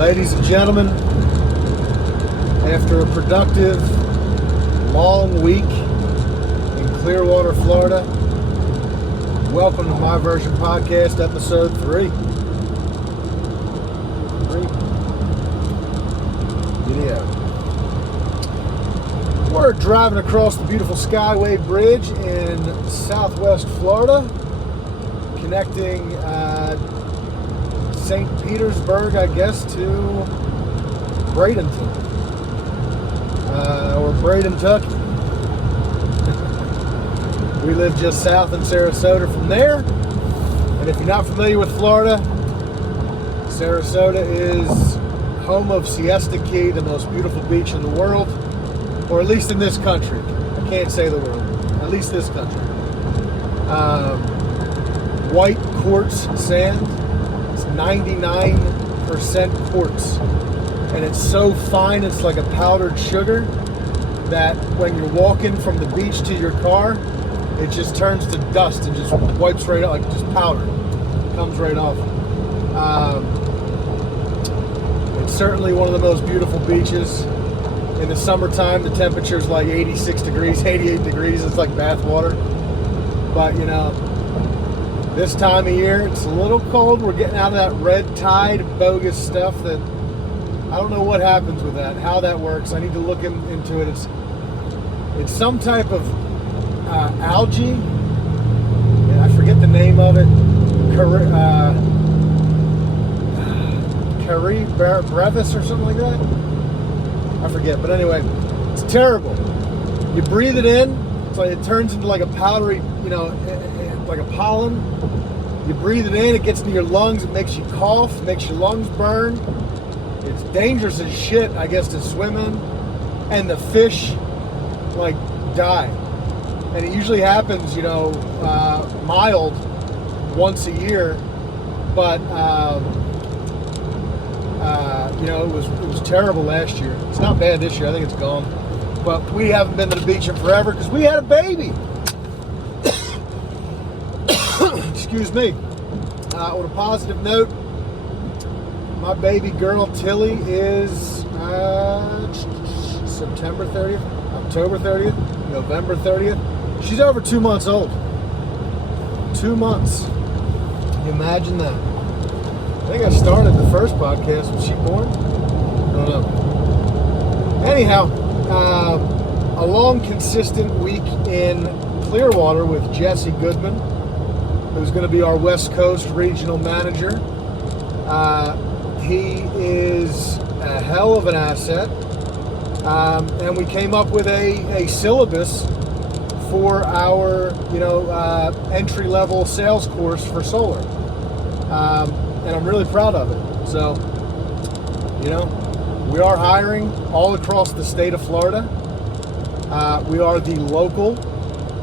Ladies and gentlemen, after a productive, long week in Clearwater, Florida, welcome to MVPodcast episode 3. Video. We're driving across the beautiful Skyway Bridge in southwest Florida, connecting St. Petersburg, I guess, to Bradenton, or Bradentucky. We live just south in Sarasota from there. And if you're not familiar with Florida, Sarasota is home of Siesta Key, the most beautiful beach in the world, or at least in this country. I can't say the world, at least this country. White quartz sand. It's 99% quartz. And it's so fine, it's like a powdered sugar, that when you're walking from the beach to your car, it just turns to dust and just wipes right out, like just powder. It comes right off. It's certainly one of the most beautiful beaches. In the summertime, the temperature's like 86 degrees, 88 degrees. It's like bath water. But, you know, this time of year, it's a little cold. We're getting out of that red tide, bogus stuff that I don't know what happens with that, how that works. I need to look into it. It's some type of algae. I forget the name of it. Cari brevis or something like that. I forget, but anyway, it's terrible. You breathe it in, it's like it turns into like a powdery, like a pollen. You breathe it in, it gets into your lungs, it makes you cough, it makes your lungs burn. It's dangerous as shit, I guess, to swim in. And the fish, like, die. And it usually happens, mild once a year. But, it was terrible last year. It's not bad this year. I think it's gone. But we haven't been to the beach in forever because we had a baby. Excuse me. On a positive note, my baby girl Tilly is September 30th, October 30th, November 30th. She's over 2 months old. 2 months. Can you imagine that? I think I started the first podcast. Was she born? I don't know. Anyhow, a long, consistent week in Clearwater with Jesse Goodman, who's going to be our West Coast regional manager. He is a hell of an asset. And we came up with a syllabus for our, entry-level sales course for solar. And I'm really proud of it. So, we are hiring all across the state of Florida. We are the local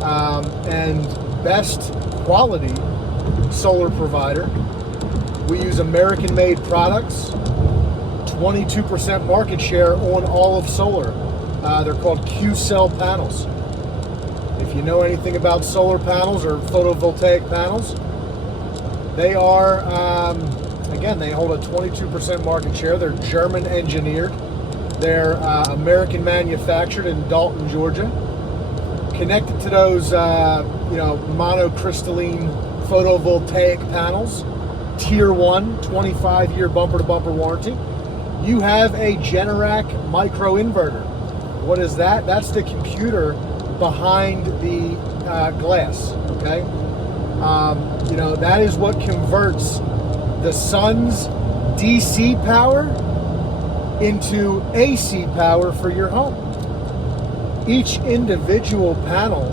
and best quality solar provider. We use American-made products. 22% market share on all of solar. They're called Q-cell panels. If you know anything about solar panels or photovoltaic panels, they are, they hold a 22% market share. They're German engineered. They're American manufactured in Dalton, Georgia. Connected to those, monocrystalline photovoltaic panels, Tier 1, 25-year bumper-to-bumper warranty. You have a Generac microinverter. What is that? That's the computer behind the glass, okay? That is what converts the sun's DC power into AC power for your home. Each individual panel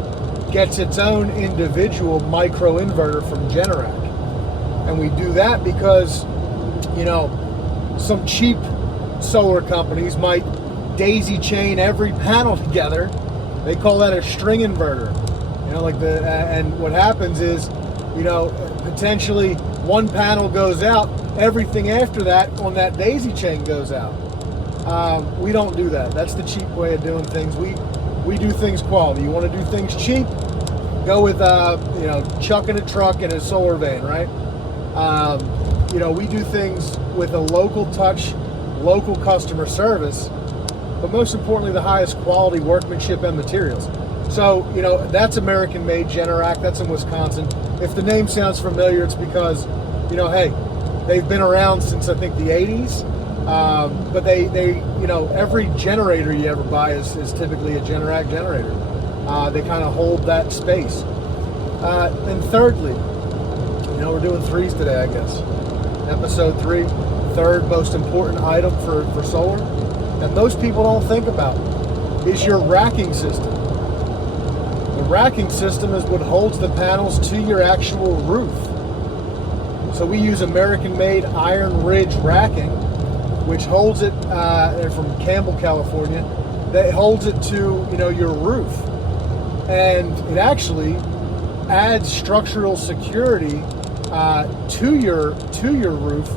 gets its own individual microinverter from Generac. And we do that because, some cheap solar companies might daisy chain every panel together. They call that a string inverter. And what happens is, potentially one panel goes out, everything after that on that daisy chain goes out. We don't do that. That's the cheap way of doing things. We do things quality. You want to do things cheap? Go with chucking a truck in a solar van, right? We do things with a local touch local customer service, but most importantly, the highest quality workmanship and materials. So, that's American-made Generac. That's in Wisconsin. If the name sounds familiar, it's because, hey, they've been around since, I think, the 80s. But they every generator you ever buy is typically a Generac generator. They kind of hold that space. And thirdly, we're doing threes today, I guess. Episode 3, third most important item for solar that most people don't think about is your racking system. The racking system is what holds the panels to your actual roof. So we use American-made Iron Ridge racking, which holds it, they're from Campbell, California, that holds it to, your roof. And it actually adds structural security to your roof.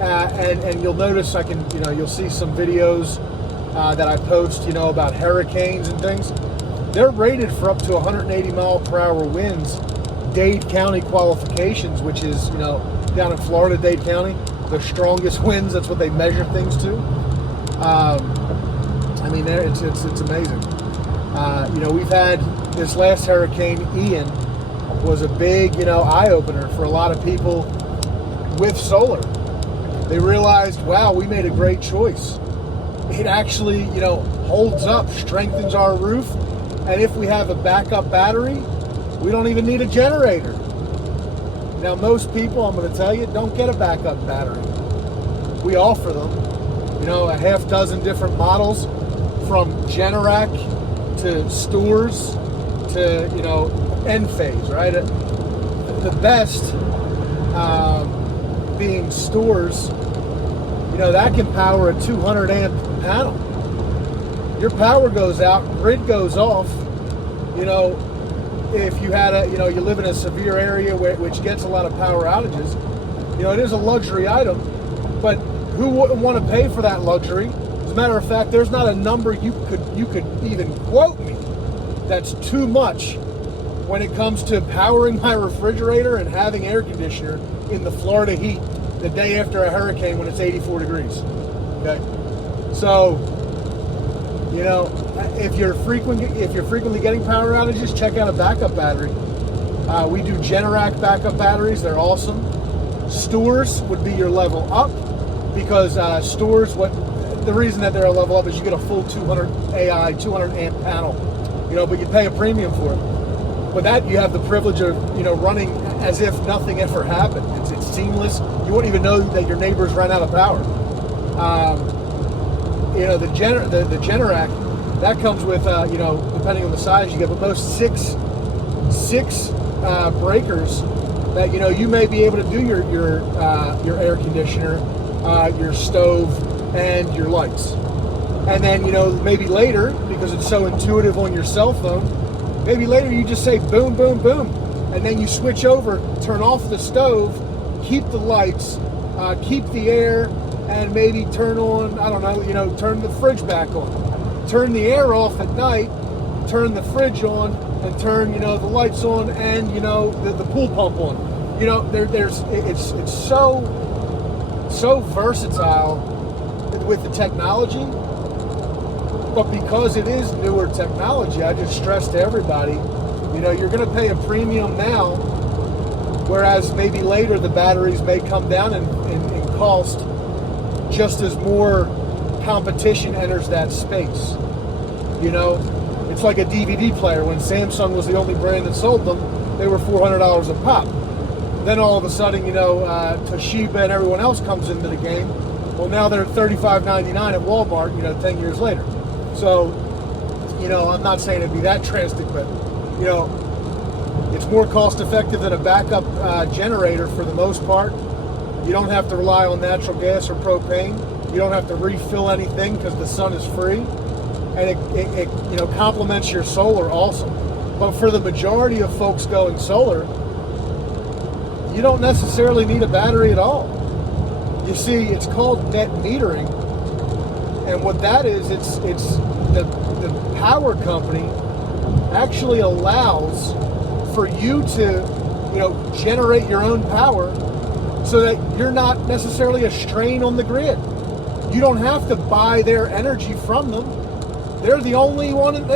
And you'll notice you'll see some videos that I post, about hurricanes and things. They're rated for up to 180 mile per hour winds, Dade County qualifications, which is, down in Florida, Dade County, the strongest winds. That's what they measure things to. It's amazing. We've had this last hurricane, Ian, was a big, eye-opener for a lot of people with solar. They realized, wow, we made a great choice. It actually, holds up, strengthens our roof, and if we have a backup battery, we don't even need a generator. Now, most people, I'm going to tell you, don't get a backup battery. We offer them, a half dozen different models, from Generac to Stores to, Enphase, right? The best being Stores, that can power a 200 amp panel. Your power goes out, grid goes off, if you had you live in a severe area which gets a lot of power outages, it is a luxury item, but who wouldn't want to pay for that luxury? As a matter of fact, there's not a number you could even quote me that's too much when it comes to powering my refrigerator and having air conditioner in the Florida heat the day after a hurricane when it's 84 degrees. Okay, so if you're frequently getting power outages, check out a backup battery. We do Generac backup batteries. They're awesome. Stores would be your level up, because Stores, the reason that they're a level up is you get a full 200 amp panel, but you pay a premium for it. But that you have the privilege of, running as if nothing ever happened. It's seamless. You won't even know that your neighbors ran out of power. The Generac, that comes with, depending on the size you get, but most six breakers that, you may be able to do your air conditioner, your stove, and your lights. And then, maybe later, because it's so intuitive on your cell phone, maybe later you just say boom, boom, boom, and then you switch over, turn off the stove, keep the lights, keep the air, and maybe turn on, I don't know, turn the fridge back on. Turn the air off at night, turn the fridge on, and turn, the lights on, and, the pool pump on. It's so versatile with the technology. But because it is newer technology, I just stress to everybody, you're going to pay a premium now, whereas maybe later the batteries may come down in cost just as more competition enters that space. It's like a DVD player. When Samsung was the only brand that sold them, they were $400 a pop. Then all of a sudden, Toshiba and everyone else comes into the game. Well, now they're $35.99 at Walmart, 10 years later. So, I'm not saying it'd be that drastic, but, it's more cost effective than a backup generator for the most part. You don't have to rely on natural gas or propane. You don't have to refill anything because the sun is free. And it complements your solar also. But for the majority of folks going solar, you don't necessarily need a battery at all. You see, it's called net metering. And what that is, it's the power company actually allows for you to, generate your own power so that you're not necessarily a strain on the grid. You don't have to buy their energy from them. They're the only one,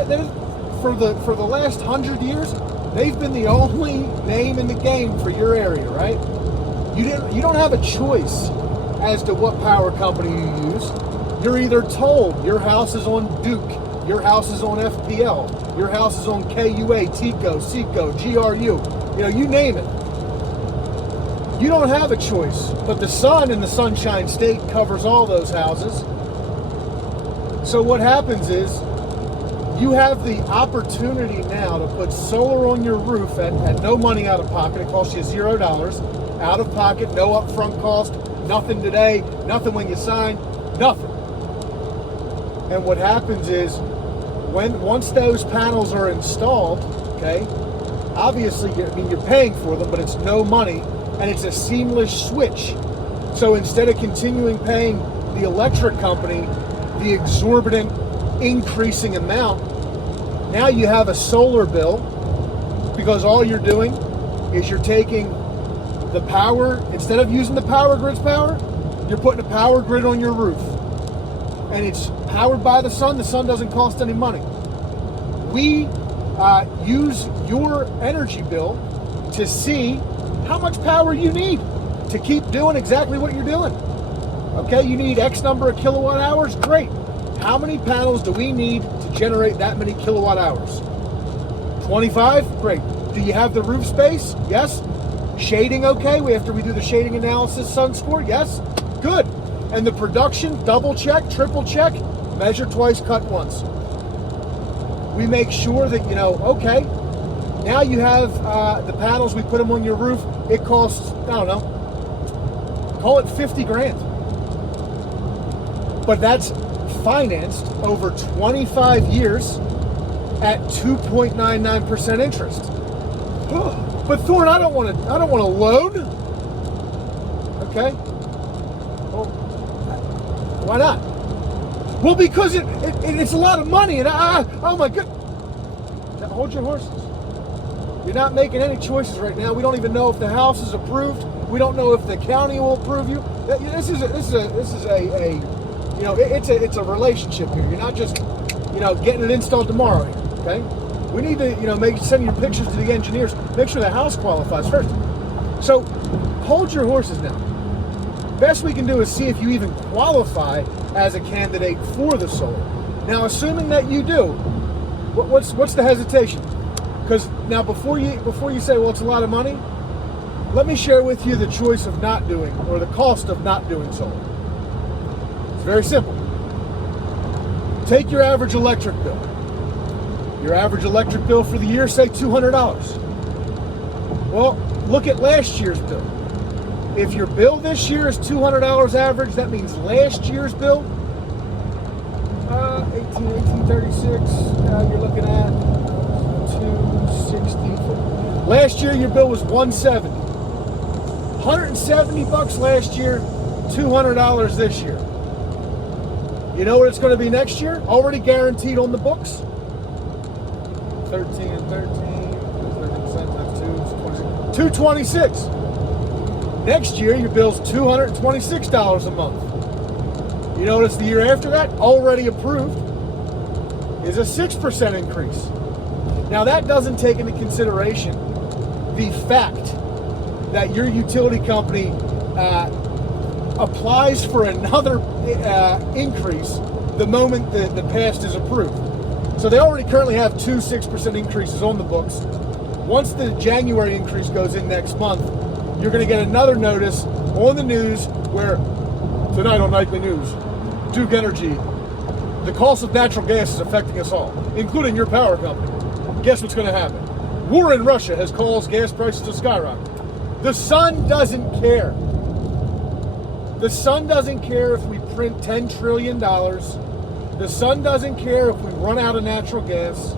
for the last 100 years, they've been the only name in the game for your area, right? You don't have a choice as to what power company you use. You're either told your house is on Duke, your house is on FPL, your house is on KUA, TECO, SECO, GRU, you name it. You don't have a choice, but the sun in the Sunshine State covers all those houses. So what happens is you have the opportunity now to put solar on your roof at no money out of pocket. It costs you $0 out of pocket, no upfront cost, nothing today, nothing when you sign, nothing. And what happens is once those panels are installed, okay, obviously you're paying for them, but it's no money, and it's a seamless switch. So instead of continuing paying the electric company the exorbitant increasing amount, now you have a solar bill, because all you're doing is you're taking the power, instead of using the power grid's power, you're putting a power grid on your roof. And it's powered by the sun doesn't cost any money. We use your energy bill to see how much power you need to keep doing exactly what you're doing. Okay, you need X number of kilowatt hours, great. How many panels do we need to generate that many kilowatt hours? 25? Great. Do you have the roof space? Yes. Shading okay? After we do the shading analysis, sun score? Yes. Good. And the production, double check, triple check, measure twice, cut once. We make sure that, okay, now you have the panels, we put them on your roof. It costs, I don't know, call it 50 grand. But that's financed over 25 years at 2.99% interest. But Thorne, I don't want to loan. Okay. Well, why not? Well, because it's a lot of money, and oh my goodness. Hold your horses. You're not making any choices right now. We don't even know if the house is approved. We don't know if the county will approve you. This is it's a relationship here. You're not just, getting it installed tomorrow here, okay? We need to, send your pictures to the engineers. Make sure the house qualifies first. So, hold your horses now. Best we can do is see if you even qualify as a candidate for the solar. Now, assuming that you do, what's the hesitation? Because now, before you say, well, it's a lot of money, let me share with you the choice of not doing, or the cost of not doing solar. It's very simple. Take your average electric bill. Your average electric bill for the year, say $200. Well, look at last year's bill. If your bill this year is $200 average, that means last year's bill, 1836, you're looking at 260. Last year your bill was $170. $170 last year, $200 this year. You know what it's going to be next year? Already guaranteed on the books. 13 and 13, 13%, that's 226. Next year, your bill's $226 a month. You notice the year after that, already approved, is a 6% increase. Now, that doesn't take into consideration the fact that your utility company applies for another increase the moment the past is approved. So they already currently have 2 6% increases on the books. Once the January increase goes in next month, you're going to get another notice on the news where, tonight on Nightly News, Duke Energy, the cost of natural gas is affecting us all, including your power company. Guess what's going to happen? War in Russia has caused gas prices to skyrocket. The sun doesn't care. The sun doesn't care if we print $10 trillion. The sun doesn't care if we run out of natural gas.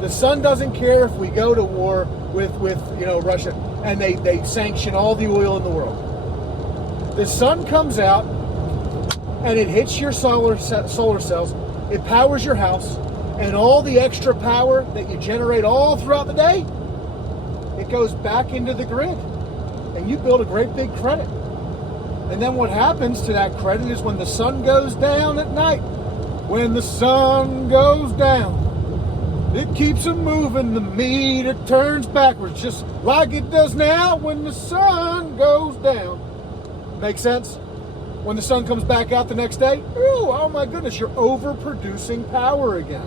The sun doesn't care if we go to war with Russia and they sanction all the oil in the world. The sun comes out and it hits your solar cells. It powers your house, and all the extra power that you generate all throughout the day, it goes back into the grid, and you build a great big credit. And then what happens to that credit is when the sun goes down at night, when the sun goes down, it keeps it moving, the meter turns backwards, just like it does now when the sun goes down. Make sense? When the sun comes back out the next day, ooh, oh my goodness, you're overproducing power again.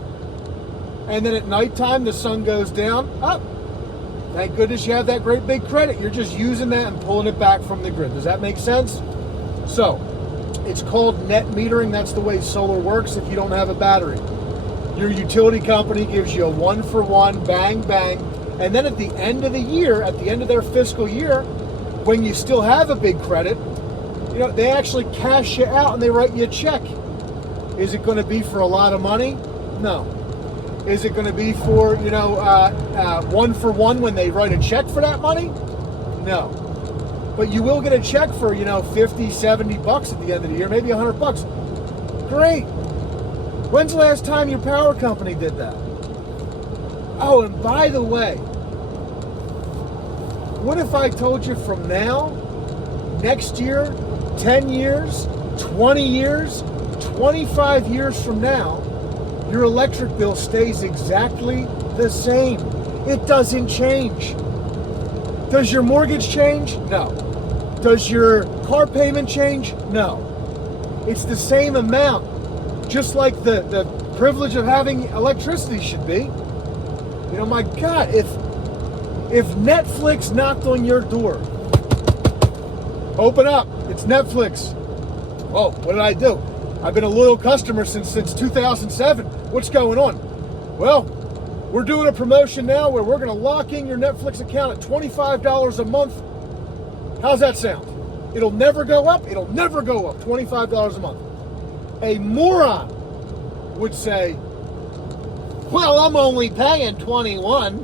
And then at nighttime, the sun goes down, up. Thank goodness you have that great big credit. You're just using that and pulling it back from the grid. Does that make sense? So, it's called net metering. That's the way solar works if you don't have a battery. Your utility company gives you a 1-for-1, bang, bang. And then at the end of the year, at the end of their fiscal year, when you still have a big credit, you know, they actually cash you out and they write you a check. Is it going to be for a lot of money? No. Is it going to be for, 1-for-1 when they write a check for that money? No. But you will get a check for, $50, $70 at the end of the year, maybe $100. Great. When's the last time your power company did that? Oh, and by the way, what if I told you from now, next year, 10 years, 20 years, 25 years from now, your electric bill stays exactly the same. It doesn't change. Does your mortgage change? No. Does your car payment change? No. It's the same amount, just like the privilege of having electricity should be. You know, my God, if Netflix knocked on your door, open up, it's Netflix. Oh, what did I do? I've been a loyal customer since 2007. What's going on? Well, we're doing a promotion now where we're going to lock in your Netflix account at $25 a month. How's that sound? It'll never go up. It'll never go up. $25 a month. A moron would say, well, I'm only paying $21.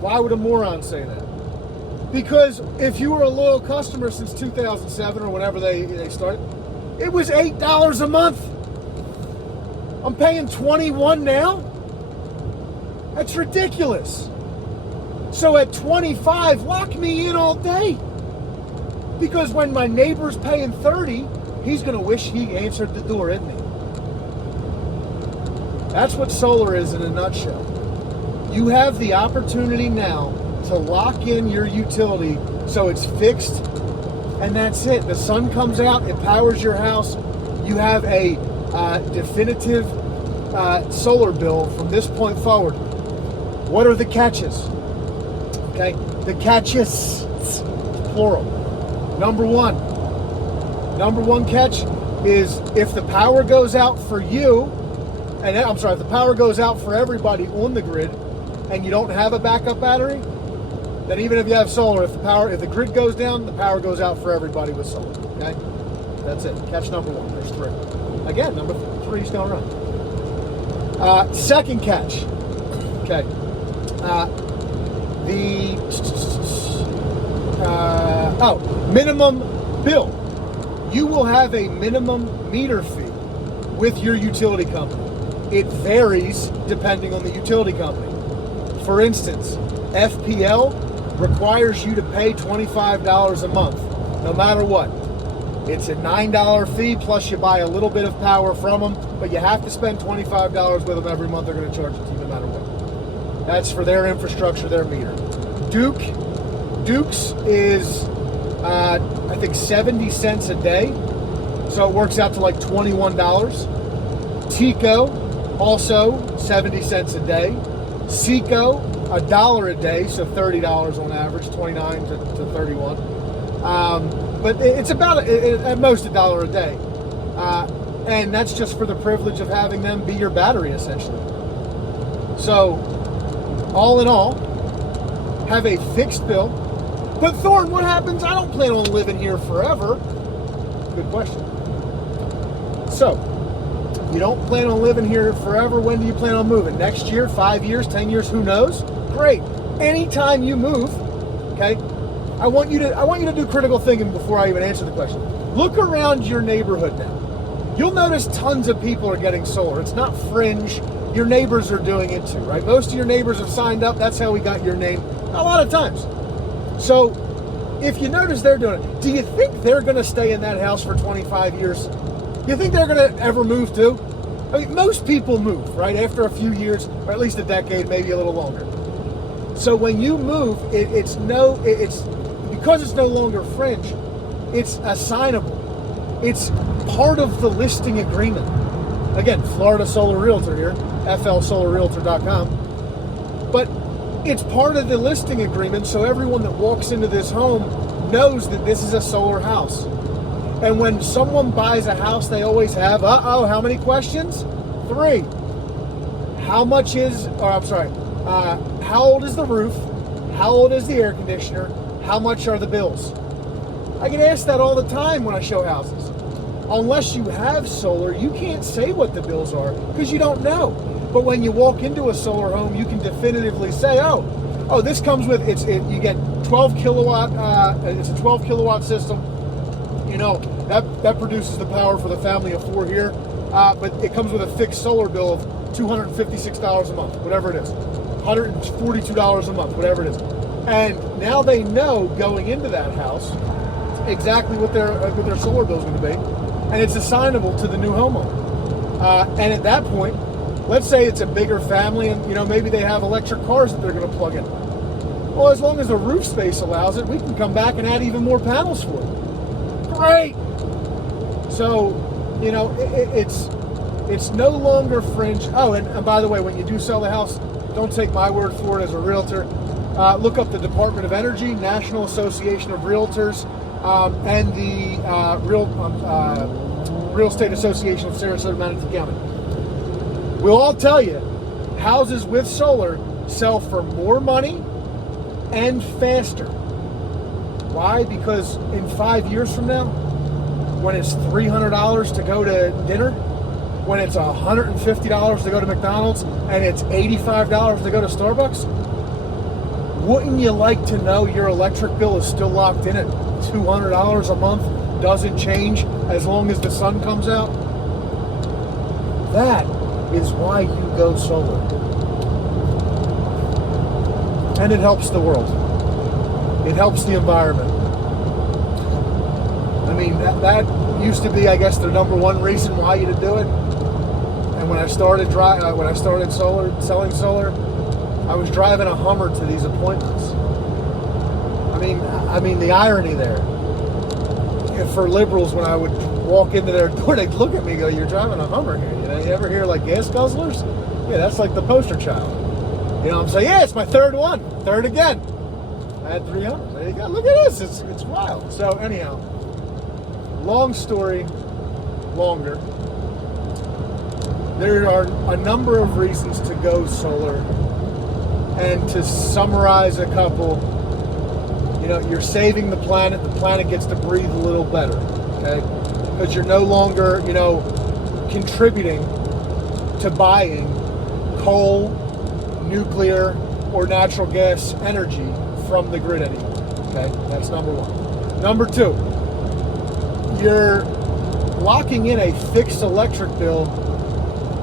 Why would a moron say that? Because if you were a loyal customer since 2007 or whenever they started, it was $8 a month. I'm paying $21 now? That's ridiculous. So at $25, lock me in all day. Because when my neighbor's paying $30, he's going to wish he answered the door, isn't he? That's what solar is in a nutshell. You have the opportunity now to lock in your utility so it's fixed, and that's it. The sun comes out, it powers your house. You have a definitive solar bill from this point forward. What are the catches? Okay, the catches, plural. Number one catch is if the power goes out for you, if the power goes out for everybody on the grid, and you don't have a backup battery, then even if you have solar, if the grid goes down, the power goes out for everybody with solar. Okay, that's it. Catch number one. There's three. Again, number three's gonna run. Second catch. Okay. Minimum bill. You will have a minimum meter fee with your utility company. It varies depending on the utility company. For instance, FPL requires you to pay $25 a month, no matter what. It's a $9 fee, plus you buy a little bit of power from them, but you have to spend $25 with them every month. They're going to charge it to you no matter what. That's for their infrastructure, their meter. Duke's is, I think, 70 cents a day, so it works out to like $21. Tico, also 70 cents a day. Seco, $1 a day, so $30 on average, 29 to 31. But it's about, at most, $1 a day. And that's just for the privilege of having them be your battery, essentially. So, all in all, have a fixed bill. But Thorne, what happens? I don't plan on living here forever. Good question. So, you don't plan on living here forever. When do you plan on moving? Next year, 5 years, 10 years, who knows? Great. Anytime you move, okay, I want you to do critical thinking before I even answer the question. Look around your neighborhood now. You'll notice tons of people are getting solar. It's not fringe. Your neighbors are doing it too, right? Most of your neighbors have signed up. That's how we got your name a lot of times. So if you notice they're doing it, do you think they're going to stay in that house for 25 years? Do you think they're going to ever move too? I mean, most people move, right? After a few years, or at least a decade, maybe a little longer. So when you move, it's because it's no longer fringe, it's assignable. It's part of the listing agreement. Again, Florida Solar Realtor here, flsolarrealtor.com. But it's part of the listing agreement, so everyone that walks into this home knows that this is a solar house. And when someone buys a house, they always have, how many questions? 3. How old is the roof? How old is the air conditioner? How much are the bills? I get asked that all the time when I show houses. Unless you have solar, you can't say what the bills are because you don't know. But when you walk into a solar home, you can definitively say, this comes with, you get 12 kilowatt, it's a 12 kilowatt system. You know, that produces the power for the family of 4 here. But it comes with a fixed solar bill of $256 a month, whatever it is. $142 a month, whatever it is. And now they know going into that house exactly what their solar bill is going to be. And it's assignable to the new homeowner. And at that point, let's say it's a bigger family and, maybe they have electric cars that they're going to plug in. Well, as long as the roof space allows it, we can come back and add even more panels for it. Great! So, it's no longer fringe. Oh, and by the way, when you do sell the house, don't take my word for it as a realtor. Look up the Department of Energy, National Association of Realtors, and the Real Estate Association of Sarasota, Manatee County. We'll all tell you, houses with solar sell for more money and faster. Why? Because in 5 years from now, when it's $300 to go to dinner, when it's $150 to go to McDonald's, and it's $85 to go to Starbucks, wouldn't you like to know your electric bill is still locked in at $200 a month, doesn't change as long as the sun comes out? That is why you go solar. And it helps the world. It helps the environment. I mean, that used to be, I guess, the number one reason why you to do it. And when I started selling solar, I was driving a Hummer to these appointments. I mean the irony there. For liberals, when I would walk into their door, they'd look at me and go, "You're driving a Hummer here." You ever hear like gas guzzlers? Yeah, that's like the poster child. I'm saying, yeah, it's my third one. Third again. I had 3 Hummers. There you go. Look at this. It's wild. So anyhow, long story longer. There are a number of reasons to go solar. And to summarize a couple, you're saving the planet gets to breathe a little better, okay? Because you're no longer, contributing to buying coal, nuclear, or natural gas energy from the grid anymore, okay? That's number one. Number 2, you're locking in a fixed electric bill,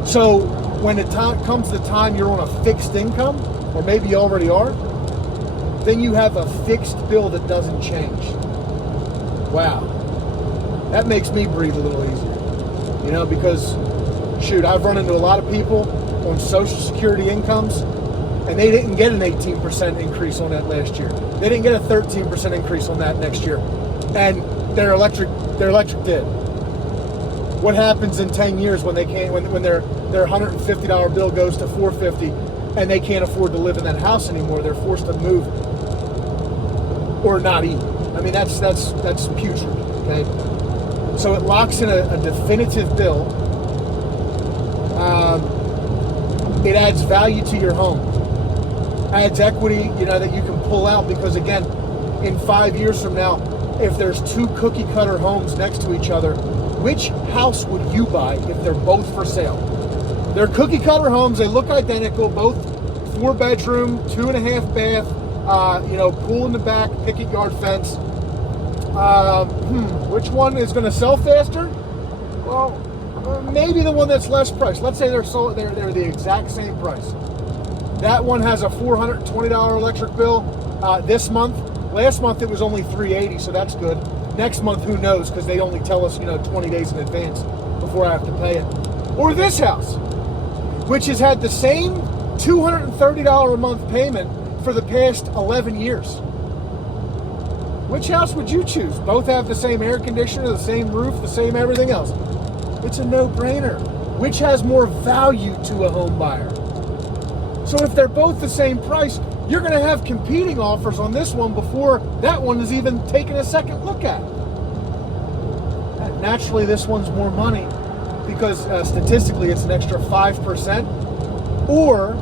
so when it comes the time you're on a fixed income, or maybe you already are, then you have a fixed bill that doesn't change. Wow. That makes me breathe a little easier. Because, shoot, I've run into a lot of people on Social Security incomes, and they didn't get an 18% increase on that last year. They didn't get a 13% increase on that next year. And their electric did. What happens in 10 years when they can't, when their $150 bill goes to $450 and they can't afford to live in that house anymore? They're forced to move or not eat. I mean, that's putrid, okay? So it locks in a definitive bill. It adds value to your home. Adds equity, that you can pull out, because again, in 5 years from now, if there's 2 cookie cutter homes next to each other, which house would you buy if they're both for sale? They're cookie cutter homes. They look identical, both 4-bedroom, 2.5 bath, pool in the back, picket yard fence. Which one is going to sell faster? Well, maybe the one that's less priced. Let's say they're the exact same price. That one has a $420 electric bill this month. Last month it was only $380, so that's good. Next month, who knows, because they only tell us, 20 days in advance before I have to pay it. Or this house, which has had the same $230 a month payment for the past 11 years. Which house would you choose? Both have the same air conditioner, the same roof, the same everything else. It's a no-brainer. Which has more value to a home buyer? So if they're both the same price, you're going to have competing offers on this one before that one is even taken a second look at. Naturally, this one's more money because statistically it's an extra 5% or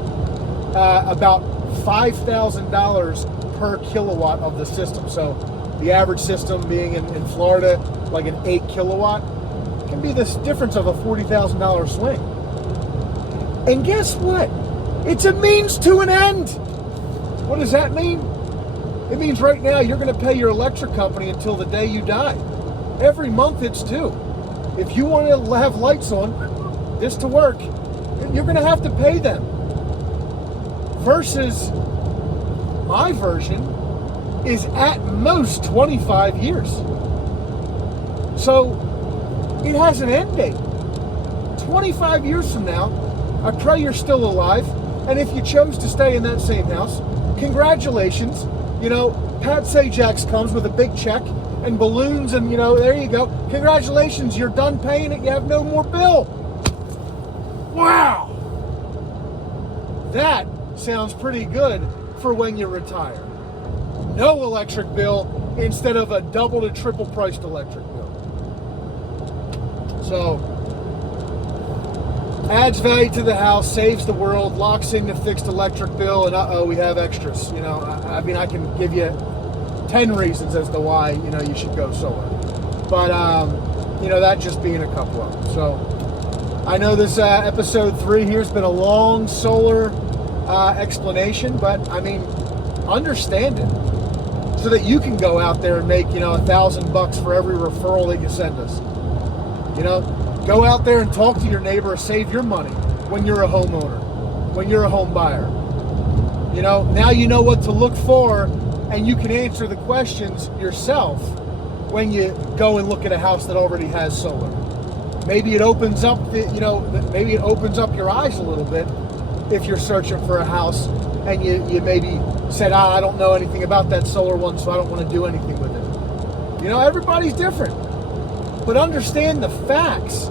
about $5,000 per kilowatt of the system. So the average system being in Florida, like an 8 kilowatt, can be this difference of a $40,000 swing. And guess what? It's a means to an end. What does that mean? It means right now you're going to pay your electric company until the day you die. Every month it's due. If you want to have lights on, this to work, you're going to have to pay them. Versus my version is at most 25 years. So it has an end date. 25 years from now, I pray you're still alive. And if you chose to stay in that same house, congratulations. Pat Sajaks comes with a big check and balloons and, there you go. Congratulations, you're done paying it. You have no more bill. Wow. That sounds pretty good for when you retire. No electric bill instead of a double to triple priced electric bill. So, adds value to the house, saves the world, locks in the fixed electric bill, and we have extras. I can give you 10 reasons as to why, you should go solar. But, that just being a couple of them. So, I know this episode 3 here has been a long solar explanation, but, understand it so that you can go out there and make, $1,000 for every referral that you send us. Go out there and talk to your neighbor, save your money when you're a homeowner, when you're a home buyer. Now you know what to look for, and you can answer the questions yourself when you go and look at a house that already has solar. Maybe it opens up maybe it opens up your eyes a little bit if you're searching for a house and you maybe said, I don't know anything about that solar one, so I don't want to do anything with it. Everybody's different. But understand the facts.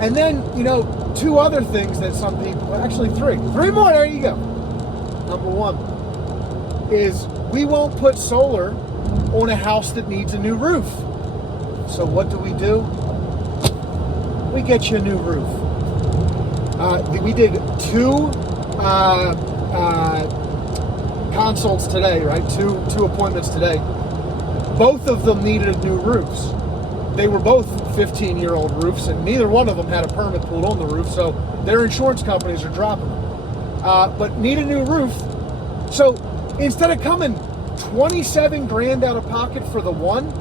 And then, 2 other things that some people, actually 3 more, there you go. Number 1 is we won't put solar on a house that needs a new roof. So what do? We get you a new roof. We did 2 consults today, right? Two appointments today. Both of them needed new roofs. They were both 15-year-old roofs, and neither one of them had a permit pulled on the roof, so their insurance companies are dropping them. But need a new roof. So instead of coming $27,000 out of pocket for the one,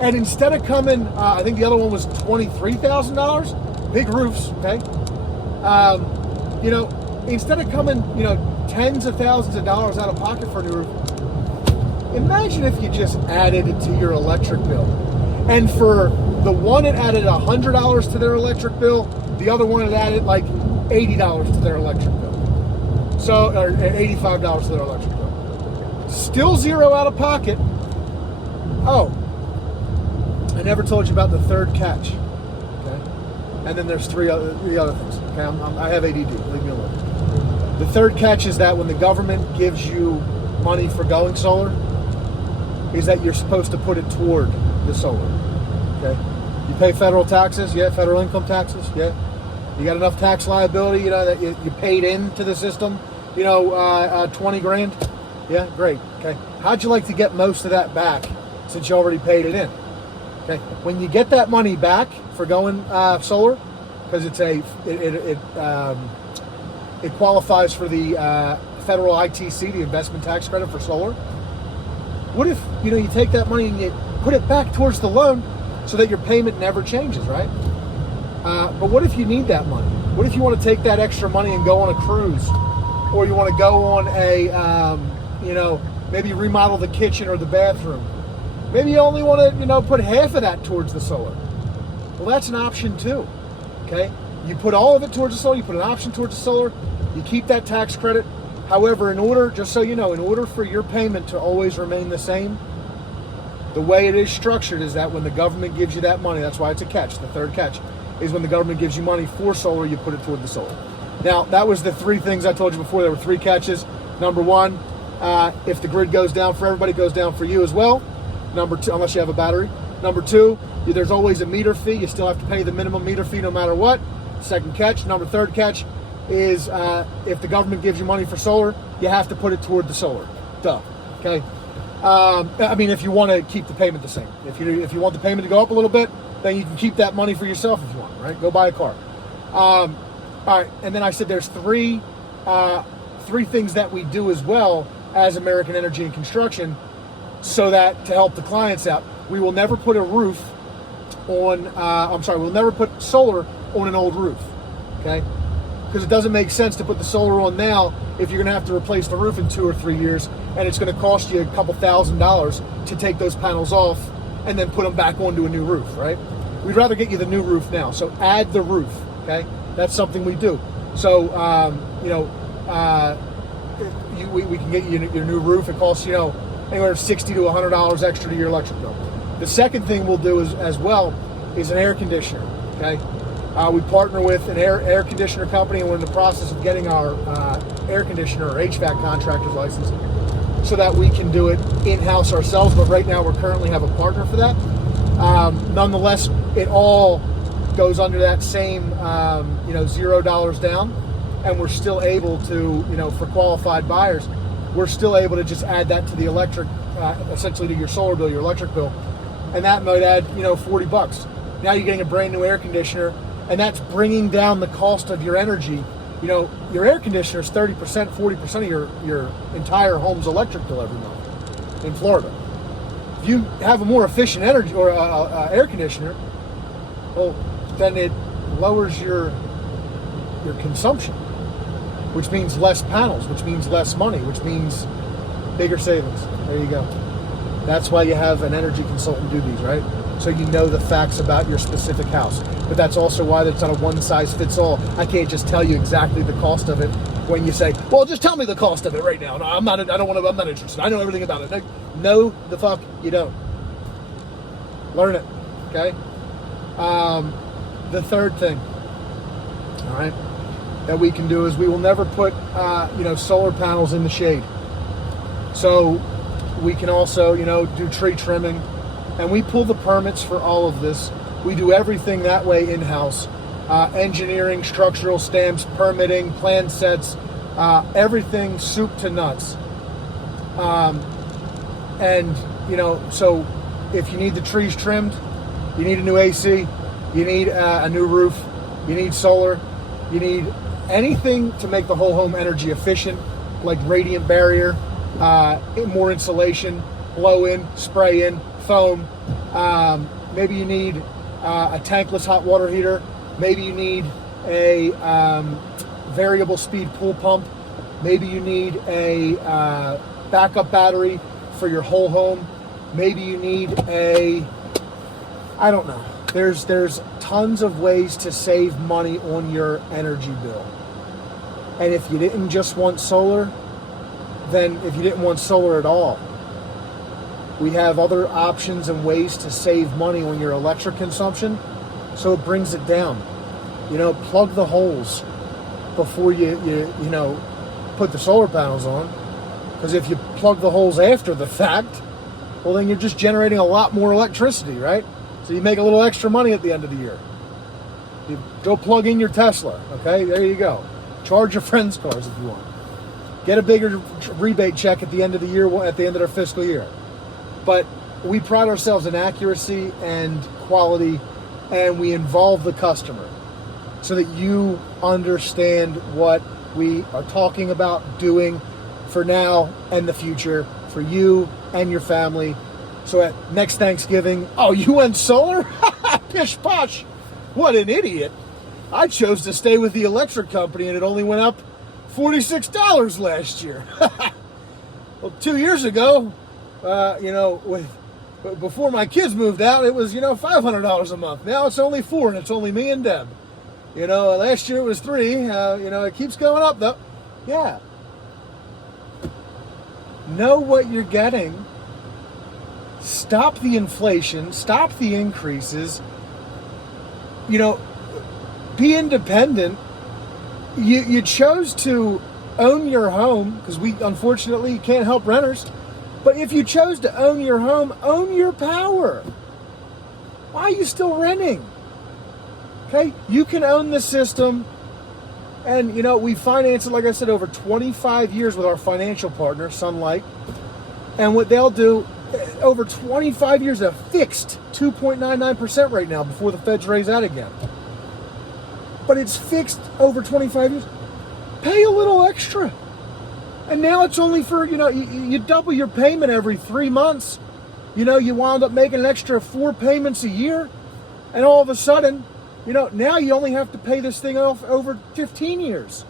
and instead of coming, I think the other one was $23,000, big roofs, okay? Instead of coming, tens of thousands of dollars out of pocket for a new roof, imagine if you just added it to your electric bill. And for the one, it added $100 to their electric bill. The other one, it added like $80 to their electric bill. So, or $85 to their electric bill. Still zero out of pocket. Oh, I never told you about the third catch. Okay, and then there's three other things. Okay, I have ADD. Leave me alone. The third catch is that when the government gives you money for going solar, is that you're supposed to put it toward the solar. Okay, you pay federal taxes, federal income taxes, you got enough tax liability, that you paid into the system, 20 grand, great. Okay, how'd you like to get most of that back since you already paid it in? Okay, when you get that money back for going solar, because it qualifies for the federal ITC, the investment tax credit for solar. What if you take that money and you put it back towards the loan so that your payment never changes, right? But what if you need that money? What if you want to take that extra money and go on a cruise, or you want to go on a Maybe you remodel the kitchen or the bathroom. Maybe you only want to, put half of that towards the solar. Well, that's an option too, okay? You put all of it towards the solar, you put an option towards the solar, you keep that tax credit. However, in order for your payment to always remain the same, the way it is structured is that when the government gives you that money, that's why it's a catch, the third catch, is when the government gives you money for solar, you put it toward the solar. Now, that was the three things I told you before. There were three catches. Number one, if the grid goes down for everybody, it goes down for you as well. Number two, unless you have a battery. Number two, there's always a meter fee. You still have to pay the minimum meter fee no matter what. Second catch. Third catch is if the government gives you money for solar, you have to put it toward the solar. Duh. Okay. If you want to keep the payment the same. If you want the payment to go up a little bit, then you can keep that money for yourself if you want, right? Go buy a car. All right, and then I said there's three things that we do as well as American Energy and Construction, so that to help the clients out, we will never put we'll never put solar on an old roof, okay? Because it doesn't make sense to put the solar on now if you're going to have to replace the roof in 2 or 3 years, and it's going to cost you a couple $1,000s to take those panels off and then put them back onto a new roof, right? We'd rather get you the new roof now. So add the roof, okay? That's something we do. So, we can get you your new roof. It costs, anywhere $60 to $100 extra to your electric bill. The second thing we'll do as well is an air conditioner, okay? We partner with an air conditioner company, and we're in the process of getting our air conditioner or HVAC contractor's license so that we can do it in-house ourselves. But right now we currently have a partner for that. Nonetheless, it all goes under that same, $0 down, and we're still able to, for qualified buyers, we're still able to just add that to the electric, essentially to your solar bill, your electric bill, and that might add, $40. Now you're getting a brand new air conditioner, and that's bringing down the cost of your energy. Your air conditioner is 30%, 40% of your entire home's electric bill every month in Florida. If you have a more efficient energy or air conditioner, well, then it lowers your consumption, which means less panels, which means less money, which means bigger savings. There you go. That's why you have an energy consultant do these, right? So you know the facts about your specific house. But that's also why it's not a one-size-fits-all. I can't just tell you exactly the cost of it when you say, well, just tell me the cost of it right now. No, I'm not interested. I know everything about it. No, the fuck you don't. Learn it, okay? The third thing, all right, that we can do is we will never put, solar panels in the shade. So we can also, do tree trimming, and we pull the permits for all of this. We do everything that way in-house. Engineering, structural stamps, permitting, plan sets, everything soup to nuts. So if you need the trees trimmed, you need a new AC, you need a new roof, you need solar, you need anything to make the whole home energy efficient, like radiant barrier, more insulation, blow in, spray in, foam. Maybe you need a tankless hot water heater. Maybe you need a variable speed pool pump. Maybe you need a backup battery for your whole home. Maybe you need I don't know. There's tons of ways to save money on your energy bill. And if you didn't just want solar, then if you didn't want solar at all, we have other options and ways to save money on your electric consumption, so it brings it down. Plug the holes before you put the solar panels on, because if you plug the holes after the fact, well, then you're just generating a lot more electricity, right? So you make a little extra money at the end of the year. You go plug in your Tesla, okay? There you go. Charge your friends' cars if you want. Get a bigger rebate check at the end of the year, at the end of their fiscal year. But we pride ourselves in accuracy and quality, and we involve the customer so that you understand what we are talking about doing for now and the future for you and your family. So at next Thanksgiving, oh, you went solar? Pish posh. What an idiot. I chose to stay with the electric company and it only went up $46 last year. Well, 2 years ago, before my kids moved out, it was, $500 a month. Now it's only $4, and it's only me and Deb. Last year it was $3. It keeps going up, though. Yeah. Know what you're getting. Stop the inflation. Stop the increases. Be independent. You chose to own your home, because we unfortunately can't help renters. But if you chose to own your home, own your power. Why are you still renting? Okay, you can own the system. And, we finance it, like I said, over 25 years with our financial partner, Sunlight. And what they'll do, over 25 years, a fixed 2.99% right now before the feds raise that again. But it's fixed over 25 years. Pay a little extra. And now it's only for, you double your payment every 3 months. You wound up making an extra 4 payments a year. And all of a sudden, now you only have to pay this thing off over 15 years.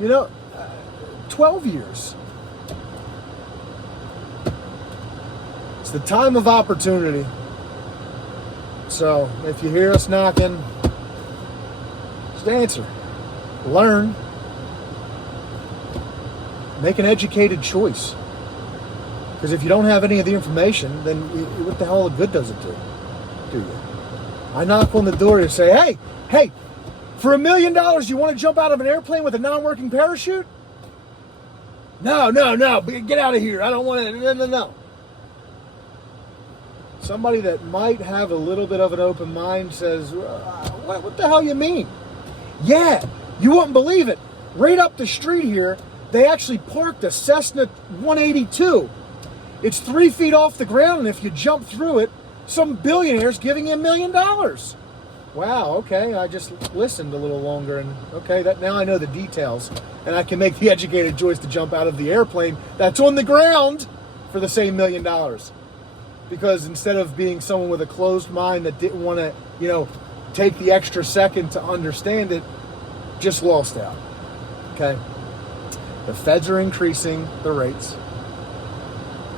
12 years. It's the time of opportunity. So if you hear us knocking, just answer. Learn. Make an educated choice. Because if you don't have any of the information, then what the hell of good does it do you? I knock on the door and say, hey, for $1 million, you want to jump out of an airplane with a non-working parachute? No, get out of here. I don't want to, no. Somebody that might have a little bit of an open mind says, what the hell you mean? Yeah, you wouldn't believe it. Right up the street here, they actually parked a Cessna 182. It's 3 feet off the ground, and if you jump through it, some billionaire's giving you $1 million. Wow, okay, I just listened a little longer, and okay, that now I know the details, and I can make the educated choice to jump out of the airplane that's on the ground for the same $1 million. Because instead of being someone with a closed mind that didn't want to, take the extra second to understand it, just lost out. Okay? The feds are increasing the rates.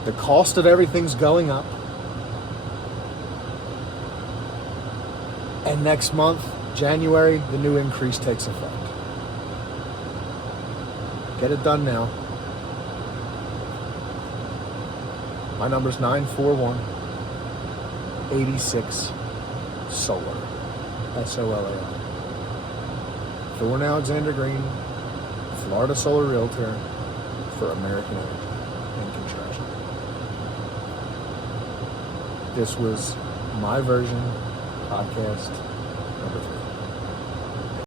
The cost of everything's going up. And next month, January, the new increase takes effect. Get it done now. My number's 941-86-SOLAR. SOLAR. Thorne Alexander Green, Florida Solar Realtor for American Energy and Construction. This was my version podcast